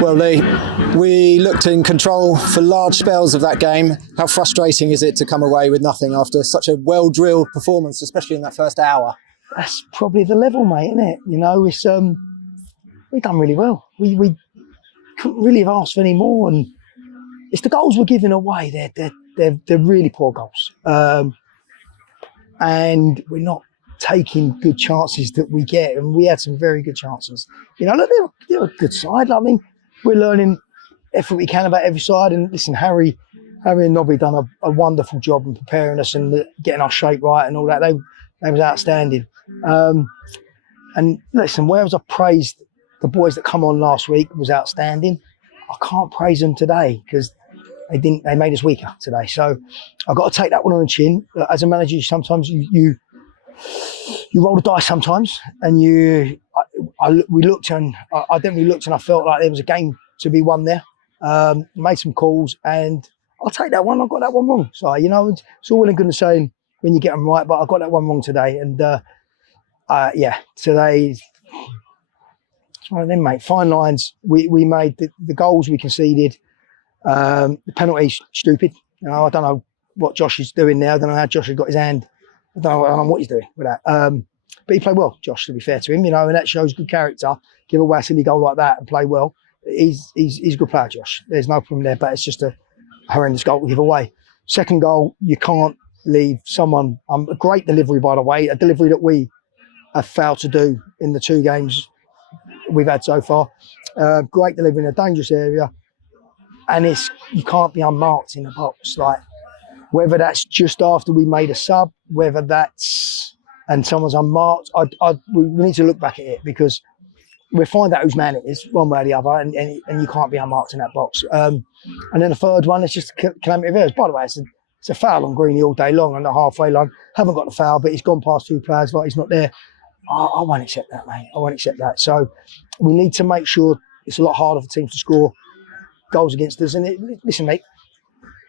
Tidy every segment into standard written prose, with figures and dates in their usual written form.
Well, Lee, we looked in control for large spells of that game. How frustrating is it to come away with nothing after such a well-drilled performance, especially in that first hour? That's probably the level, mate, isn't it? You know, it's we've done really well. We couldn't really have asked for any more, and it's the goals we're giving away. They're really poor goals, and we're not taking good chances that we get. And we had some very good chances. You know, look, they're a good side. I mean, we're learning everything we can about every side. And listen, Harry and Nobby done a wonderful job in preparing us and getting our shape right and all that. They was outstanding. And listen, whereas I praised the boys that come on last week was outstanding, I can't praise them today because they made us weaker today. So I've got to take that one on the chin. As a manager, sometimes you roll the dice sometimes, and we looked and I definitely looked and I felt like there was a game to be won there. Made some calls, and I'll take that one. I got that one wrong. So you know, it's all well and good saying when you get them right, but I got that one wrong today. And today it's one of them, mate. Fine lines. We made the goals we conceded. The penalty's stupid. You know, I don't know what Josh is doing there. I don't know how Josh has got his hand. I don't know what he's doing with that. But he played well, Josh, to be fair to him, you know, and that shows good character. Give away a silly goal like that and play well. He's a good player, Josh. There's no problem there, but it's just a horrendous goal to give away. Second goal, you can't leave someone, a great delivery, by the way, a delivery that we have failed to do in the 2 games we've had so far. Great delivery in a dangerous area. And you can't be unmarked in the box. Like, whether that's just after we made a sub, whether that's and someone's unmarked, we need to look back at it because we'll find out whose man it is, one way or the other, and you can't be unmarked in that box. And then the third one is just calamity of errors. By the way, it's a foul on Greeny all day long on the halfway line. Haven't got the foul, but he's gone past 2 players like he's not there. I won't accept that, mate. I won't accept that. So we need to make sure it's a lot harder for teams to score goals against us. And listen, mate,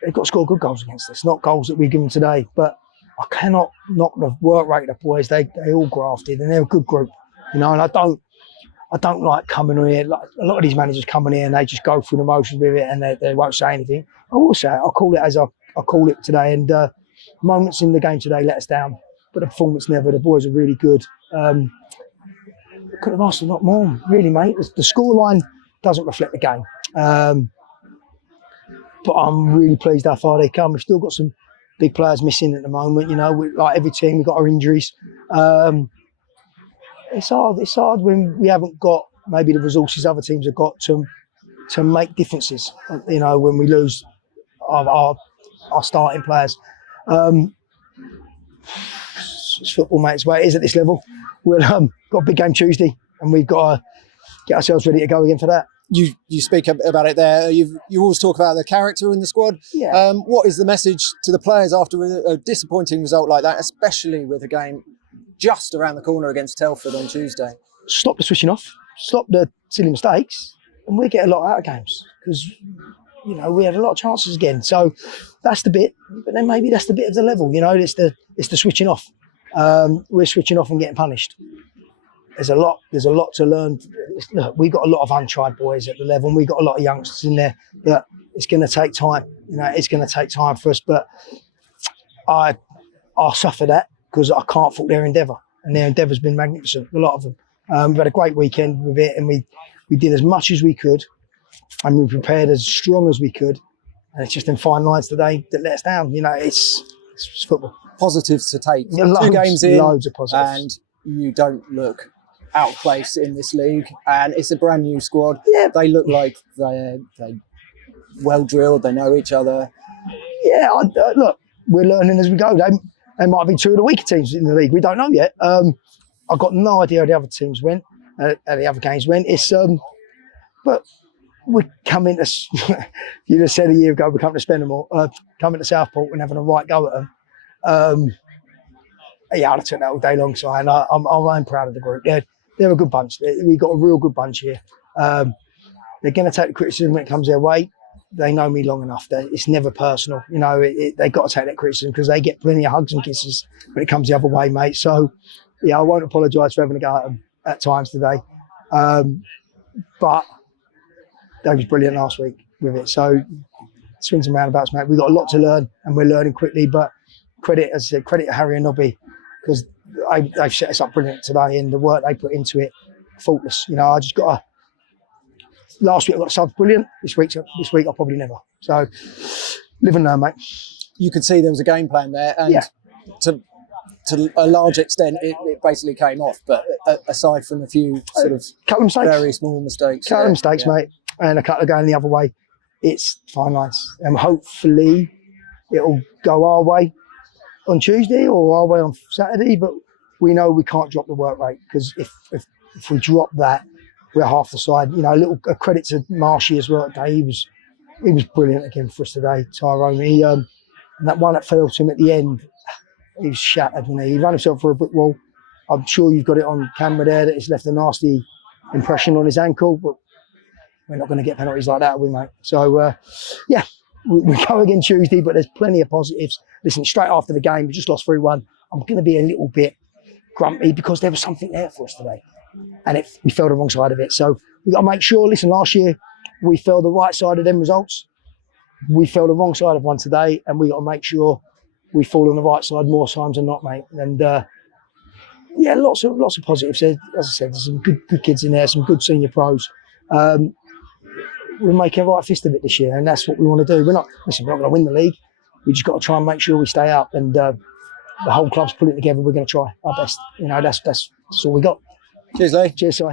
they've got to score good goals against us, not goals that we've given today. But I cannot knock the work rate of the boys. They all grafted and they're a good group, you know. And I don't like coming here. Like, a lot of these managers come in here and they just go through the motions with it and they won't say anything. I will say it. I'll call it as I call it today. And moments in the game today let us down, but the performance never. The boys are really good. Could have asked a lot more, really, mate. The scoreline doesn't reflect the game. But I'm really pleased how far they come. We've still got some big players missing at the moment. You know, like every team, we've got our injuries. It's hard when we haven't got maybe the resources other teams have got to make differences. You know, when we lose our starting players. It's football, mate. It's the way it is at this level. We've got a big game Tuesday, and we've got to get ourselves ready to go again for that. You speak about it there. You always talk about the character in the squad. Yeah. What is the message to the players after a disappointing result like that, especially with a game just around the corner against Telford on Tuesday? Stop the switching off. Stop the silly mistakes, and we'll get a lot out of games because, you know, we had a lot of chances again. So that's the bit. But then maybe that's the bit of the level. You know, it's the switching off. We're switching off and getting punished. There's a lot to learn. Look, we've got a lot of untried boys at the level, and we've got a lot of youngsters in there that it's going to take time. You know, it's going to take time for us, but I'll suffer that because I can't fault their endeavour, and their endeavour's been magnificent, a lot of them. We've had a great weekend with it, and we did as much as we could, and we prepared as strong as we could, and it's just in fine lines today that let us down. You know, it's football. Positives to take. Loads, 2 games in, loads of positives. And you don't look out of place in this league, and it's a brand new squad. Yeah. They look like they're well drilled. They know each other. Yeah, look, we're learning as we go. They might be 2 of the weaker teams in the league. We don't know yet. I've got no idea how the other teams went, how the other games went. It's but we're coming to. You just said a year ago we're coming to Spenamore, coming to Southport and having a right go at them. Yeah, I'd have took that all day long. So I'm proud of the group. They're a good bunch. We've got a real good bunch here. They're going to take the criticism when it comes their way. They know me long enough that it's never personal. You know, they've got to take that criticism because they get plenty of hugs and kisses when it comes the other way, mate. So, yeah, I won't apologise for having a go at them at times today. But was brilliant last week with it. So swings and roundabouts, mate. We've got a lot to learn, and we're learning quickly. But credit, as I said, credit to Harry and Nobby, because they've set us up brilliant today, and the work they put into it, faultless. You know, I just got last week I got subs brilliant. This week I'll probably never. So live and learn, mate. You could see there was a game plan there, and to a large extent, it basically came off. But aside from a few sort of couple of mistakes, very small mistakes, mate, and a couple of going the other way, it's fine lines. And hopefully it'll go our way on Tuesday or our way on Saturday. But we know we can't drop the work rate, because if we drop that, we're half the side. You know, a credit to Marshy as well today. He was brilliant again for us today, Tyrone. And that one that fell to him at the end, he was shattered. You know, he ran himself for a brick wall. I'm sure you've got it on camera there that it's left a nasty impression on his ankle, but we're not going to get penalties like that, are we, mate? So, we go again Tuesday, but there's plenty of positives. Listen, straight after the game, we just lost 3-1. I'm going to be a little bit grumpy because there was something there for us today, and we fell the wrong side of it. So we've got to make sure, listen, last year we fell the right side of them results. We fell the wrong side of one today, and we got to make sure we fall on the right side more times than not, mate. And lots of positives. As I said, there's some good kids in there, some good senior pros. We're making a right fist of it this year, and that's what we want to do. We're not going to win the league. We just got to try and make sure we stay up, and the whole club's pulling it together. We're going to try our best. You know, that's all we got. Cheers, Lee. Cheers, Si.